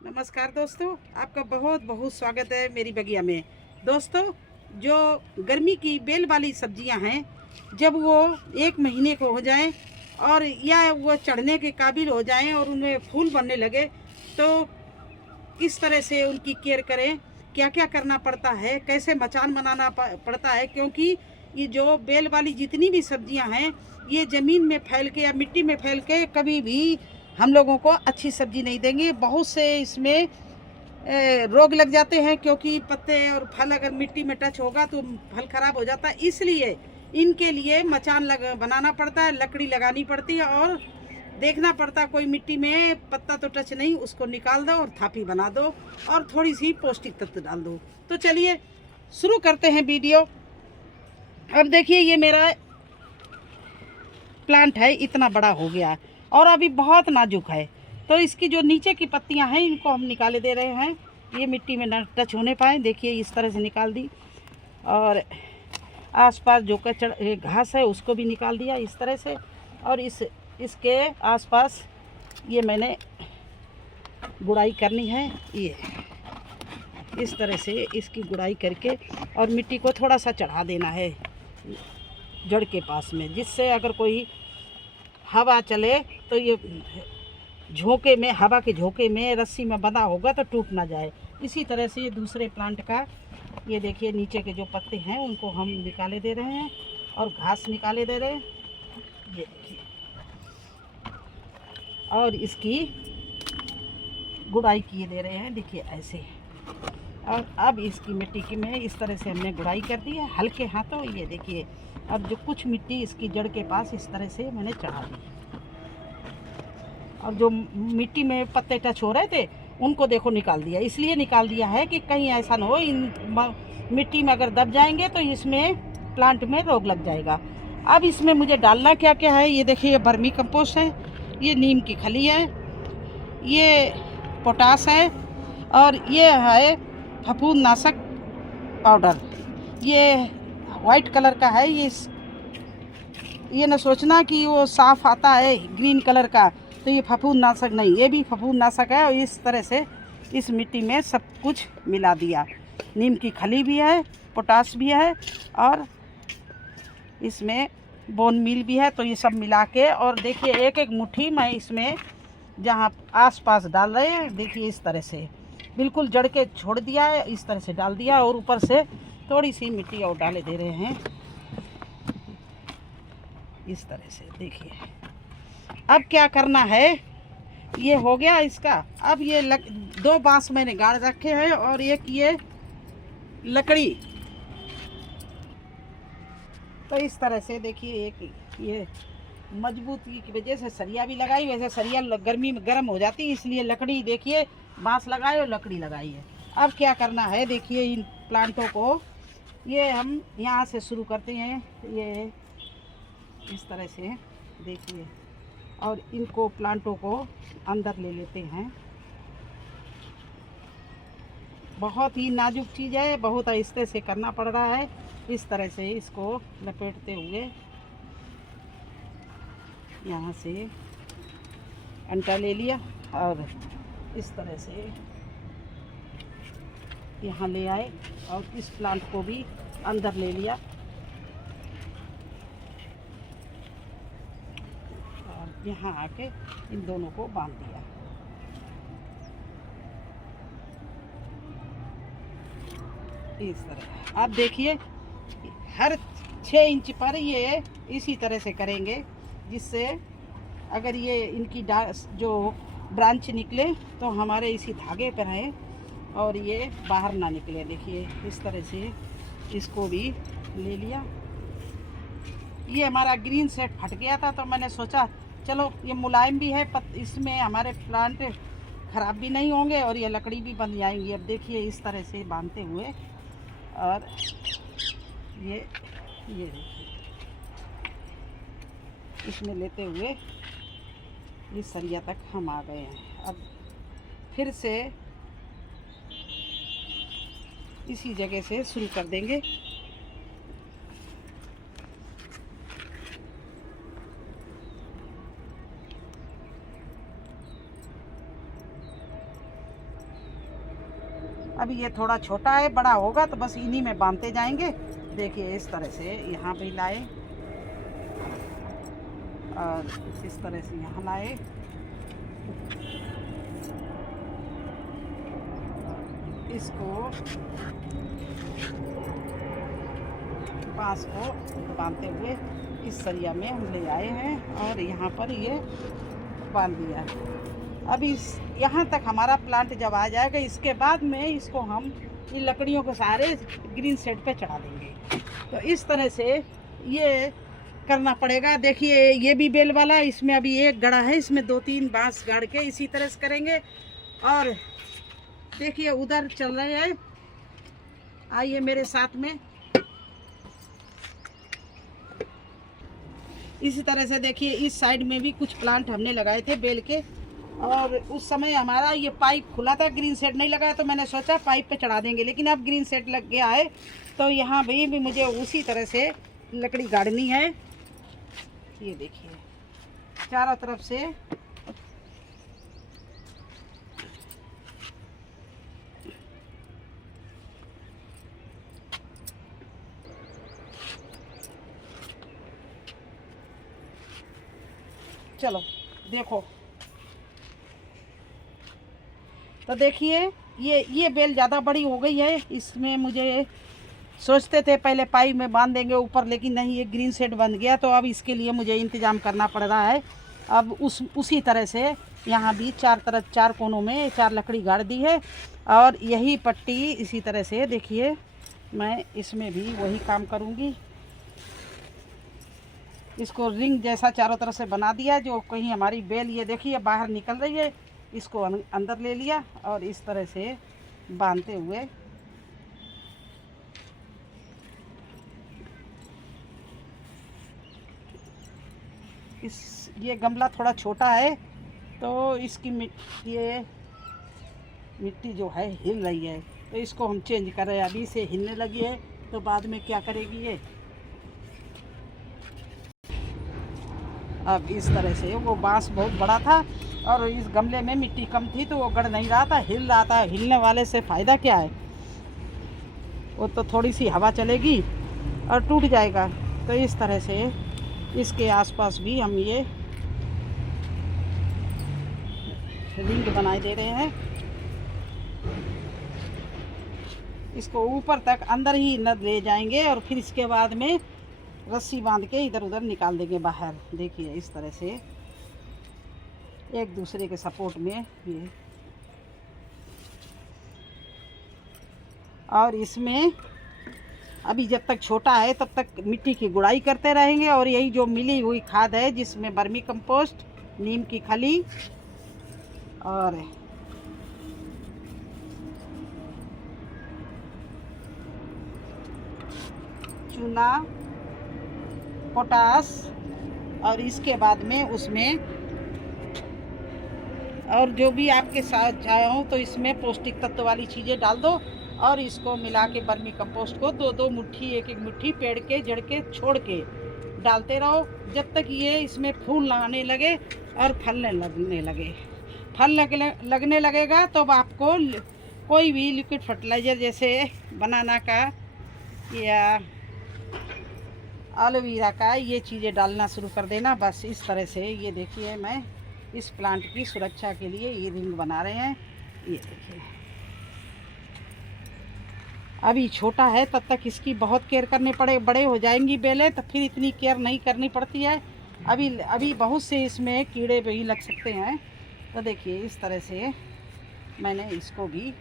नमस्कार दोस्तों, आपका बहुत बहुत स्वागत है मेरी बगिया में। दोस्तों, जो गर्मी की बेल वाली सब्जियां हैं, जब वो 1 महीने को हो जाएं और या वो चढ़ने के काबिल हो जाएं और उनमें फूल बनने लगे, तो किस तरह से उनकी केयर करें, क्या क्या करना पड़ता है, कैसे मचान बनाना पड़ता है। क्योंकि ये जो बेल वाली जितनी भी सब्जियां हैं, ये ज़मीन में फैल के या मिट्टी में फैल के कभी भी हम लोगों को अच्छी सब्जी नहीं देंगे। बहुत से इसमें रोग लग जाते हैं, क्योंकि पत्ते और फल अगर मिट्टी में टच होगा तो फल खराब हो जाता है। इसलिए इनके लिए मचान बनाना पड़ता है, लकड़ी लगानी पड़ती है और देखना पड़ता है कोई मिट्टी में पत्ता तो टच नहीं, उसको निकाल दो और थापी बना दो और थोड़ी सी पौष्टिक तत्व डाल दो। तो चलिए शुरू करते हैं वीडियो। अब देखिए, ये मेरा प्लांट है, इतना बड़ा हो गया और अभी बहुत नाजुक है। तो इसकी जो नीचे की पत्तियां हैं, इनको हम निकाले दे रहे हैं, ये मिट्टी में न टच होने पाए। देखिए इस तरह से निकाल दी और आसपास जो कचड़ घास है उसको भी निकाल दिया इस तरह से। और इसके आसपास ये मैंने गुड़ाई करनी है, ये इस तरह से इसकी गुड़ाई करके और मिट्टी को थोड़ा सा चढ़ा देना है जड़ के पास में, जिससे अगर कोई हवा चले तो ये झोंके में, हवा के झोंके में रस्सी में बंधा होगा तो टूट ना जाए। इसी तरह से ये दूसरे प्लांट का, ये देखिए नीचे के जो पत्ते हैं उनको हम निकाले दे रहे हैं और घास निकाले दे रहे हैं, ये देखिए, और इसकी गुड़ाई किए दे रहे हैं, देखिए ऐसे। और अब इसकी मिट्टी की में इस तरह से हमने गुड़ाई कर दी है हल्के हाथों, ये देखिए। अब जो कुछ मिट्टी इसकी जड़ के पास इस तरह से मैंने चढ़ा दी और जो मिट्टी में पत्ते टच हो रहे थे उनको देखो निकाल दिया। इसलिए निकाल दिया है कि कहीं ऐसा ना हो इन मिट्टी में अगर दब जाएंगे तो इसमें प्लांट में रोग लग जाएगा। अब इसमें मुझे डालना क्या क्या है, ये देखिए, ये वर्मी कंपोस्ट है, ये नीम की खली है, ये पोटास है और ये है फफूंदनाशक पाउडर। ये वाइट कलर का है, ये न सोचना कि वो साफ़ आता है ग्रीन कलर का, तो ये फफूंदनाशक नहीं, ये भी फफूंदनाशक है। और इस तरह से इस मिट्टी में सब कुछ मिला दिया, नीम की खली भी है, पोटास भी है और इसमें बोन मील भी है। तो ये सब मिला के, और देखिए एक एक मुट्ठी मैं इसमें जहाँ आसपास डाल रहे हैं, देखिए इस तरह से बिल्कुल जड़ के छोड़ दिया है, इस तरह से डाल दिया और ऊपर से थोड़ी सी मिट्टी और डाले दे रहे हैं इस तरह से। देखिए अब क्या करना है, ये हो गया इसका। अब ये 2 बांस मैंने गाड़ रखे हैं और एक ये लकड़ी। तो इस तरह से देखिए, एक ये मजबूती की वजह से सरिया भी लगाई, वैसे सरिया गर्मी में गर्म हो जाती है, इसलिए लकड़ी, देखिए बांस लगाए और लकड़ी लगाई है। अब क्या करना है, देखिए इन प्लांटों को ये हम यहाँ से शुरू करते हैं, ये इस तरह से देखिए, और इनको प्लांटों को अंदर ले लेते हैं। बहुत ही नाजुक चीज़ है, बहुत आहिस्ते से करना पड़ रहा है। इस तरह से इसको लपेटते हुए यहाँ से अंटा ले लिया और इस तरह से यहाँ ले आए और इस प्लांट को भी अंदर ले लिया और यहाँ आके इन दोनों को बांध दिया। इस तरह आप देखिए, हर 6 इंच पर ये इसी तरह से करेंगे, जिससे अगर ये इनकी जो ब्रांच निकले तो हमारे इसी धागे पर हैं और ये बाहर ना निकले। देखिए इस तरह से इसको भी ले लिया। ये हमारा ग्रीन सेट फट गया था, तो मैंने सोचा चलो ये मुलायम भी है, इसमें हमारे प्लांट ख़राब भी नहीं होंगे और ये लकड़ी भी बन जाएंगी। अब देखिए इस तरह से बांधते हुए और ये देखिए इसमें लेते हुए इस सरिया तक हम आ गए हैं। अब फिर से इसी जगह से शुरू कर देंगे। अभी ये थोड़ा छोटा है, बड़ा होगा तो बस इन्हीं में बांधते जाएंगे। देखिए इस तरह से यहाँ भी लाए और इस तरह से यहाँ लाए। इसको बांस को बांधते हुए इस सरिया में हम ले आए हैं और यहाँ पर ये बांध दिया। अब इस यहाँ तक हमारा प्लांट जब आ जाएगा, इसके बाद में इसको हम इन लकड़ियों को सारे ग्रीन शेड पे चढ़ा देंगे। तो इस तरह से ये करना पड़ेगा। देखिए ये भी बेल वाला, इसमें अभी एक गड़ा है, इसमें 2-3 बांस गाड़ के इसी तरह से करेंगे। और देखिए उधर चल रहे हैं, आइए मेरे साथ में। इसी तरह से देखिए इस साइड में भी कुछ प्लांट हमने लगाए थे बेल के, और उस समय हमारा ये पाइप खुला था, ग्रीन शेड नहीं लगा, तो मैंने सोचा पाइप पे चढ़ा देंगे, लेकिन अब ग्रीन शेड लग गया है तो यहाँ भी मुझे उसी तरह से लकड़ी गाड़नी है। ये देखिए चारों तरफ से चलो देखो। तो देखिए ये बेल ज़्यादा बड़ी हो गई है, इसमें मुझे सोचते थे पहले पाइप में बांध देंगे ऊपर, लेकिन नहीं, ये ग्रीन शेड बन गया। तो अब इसके लिए मुझे इंतज़ाम करना पड़ रहा है। अब उसी तरह से यहाँ भी 4 कोनों में 4 लकड़ी गाड़ दी है, और यही पट्टी इसी तरह से देखिए मैं इसमें भी वही काम करूँगी। इसको रिंग जैसा चारों तरफ से बना दिया, जो कहीं हमारी बेल ये देखिए बाहर निकल रही है, इसको अंदर ले लिया और इस तरह से बांधते हुए ये गमला थोड़ा छोटा है तो इसकी मिट्टी जो है हिल रही है, तो इसको हम चेंज कर रहे हैं। अभी से हिलने लगी है तो बाद में क्या करेगी ये। अब इस तरह से वो बांस बहुत बड़ा था और इस गमले में मिट्टी कम थी तो वो गड़ नहीं रहा था, हिल रहा था। हिलने वाले से फ़ायदा क्या है, वो तो थोड़ी सी हवा चलेगी और टूट जाएगा। तो इस तरह से इसके आसपास भी हम ये रिंग बनाए दे रहे हैं। इसको ऊपर तक अंदर ही न ले जाएंगे और फिर इसके बाद में रस्सी बांध के इधर उधर निकाल देंगे बाहर। देखिए इस तरह से एक दूसरे के सपोर्ट में ये, और इसमें अभी जब तक छोटा है तब तक मिट्टी की गुड़ाई करते रहेंगे। और यही जो मिली हुई खाद है जिसमें वर्मी कंपोस्ट, नीम की खली और चूना, पोटास, और इसके बाद में उसमें और जो भी आपके साथ चाहो तो इसमें पौष्टिक तत्व वाली चीज़ें डाल दो और इसको मिला के वर्मी कंपोस्ट को 2-2 मुट्ठी, 1-1 मुट्ठी पेड़ के जड़ के छोड़ के डालते रहो जब तक ये इसमें फूल आने लगे और फलने लगने लगे। फल लगने लगेगा तो आपको कोई भी लिक्विड फर्टिलाइज़र जैसे बनाना का या एलोवेरा का ये चीज़ें डालना शुरू कर देना। बस इस तरह से ये देखिए मैं इस प्लांट की सुरक्षा के लिए ये रिंग बना रहे हैं। ये देखिए अभी छोटा है तब तक इसकी बहुत केयर करने पड़े, बड़े हो जाएंगी बेलें तो फिर इतनी केयर नहीं करनी पड़ती है। अभी बहुत से इसमें कीड़े भी लग सकते हैं। तो देखिए इस तरह से मैंने इसको भी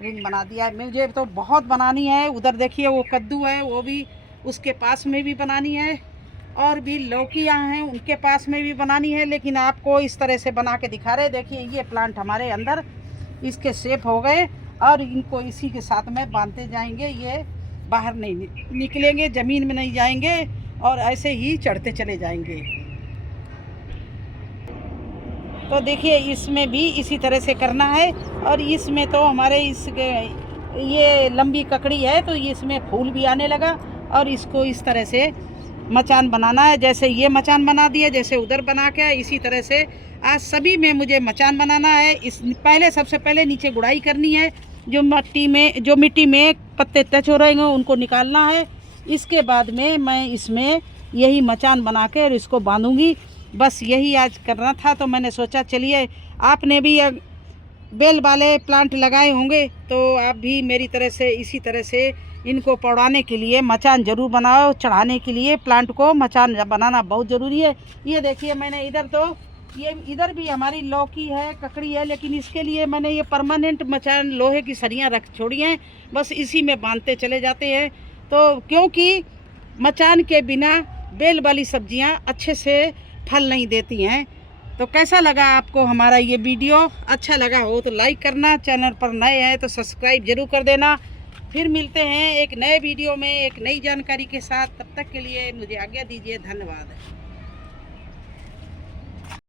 रिंग बना दिया है। मुझे तो बहुत बनानी है। उधर देखिए वो कद्दू है, वो भी उसके पास में भी बनानी है, और भी लौकियाँ हैं उनके पास में भी बनानी है, लेकिन आपको इस तरह से बना के दिखा रहे। देखिए ये प्लांट हमारे अंदर इसके शेप हो गए और इनको इसी के साथ में बांधते जाएंगे। ये बाहर नहीं निकलेंगे, ज़मीन में नहीं जाएंगे और ऐसे ही चढ़ते चले जाएंगे। तो देखिए इसमें भी इसी तरह से करना है। और इसमें तो हमारे ये लंबी ककड़ी है तो इसमें फूल भी आने लगा और इसको इस तरह से मचान बनाना है। जैसे ये मचान बना दिया, जैसे उधर बना के, इसी तरह से आज सभी में मुझे मचान बनाना है। सबसे पहले नीचे गुड़ाई करनी है जो मिट्टी में पत्ते टच हो रहे हैं उनको निकालना है। इसके बाद में मैं इसमें यही मचान बना के और इसको बांधूंगी। बस यही आज करना था, तो मैंने सोचा चलिए आपने भी बेल वाले प्लांट लगाए होंगे तो आप भी मेरी तरह से इसी तरह से इनको पौड़ाने के लिए मचान ज़रूर बनाओ। चढ़ाने के लिए प्लांट को मचान बनाना बहुत ज़रूरी है। ये देखिए मैंने इधर भी हमारी लौकी है, ककड़ी है, लेकिन इसके लिए मैंने ये परमानेंट मचान लोहे की सरियाँ रख छोड़ी हैं। बस इसी में बांधते चले जाते हैं, तो क्योंकि मचान के बिना बेल वाली सब्जियां अच्छे से फल नहीं देती हैं। तो कैसा लगा आपको हमारा ये वीडियो? अच्छा लगा हो तो लाइक करना, चैनल पर नए हैं तो सब्सक्राइब जरूर कर देना। फिर मिलते हैं एक नए वीडियो में एक नई जानकारी के साथ। तब तक के लिए मुझे आज्ञा दीजिए। धन्यवाद।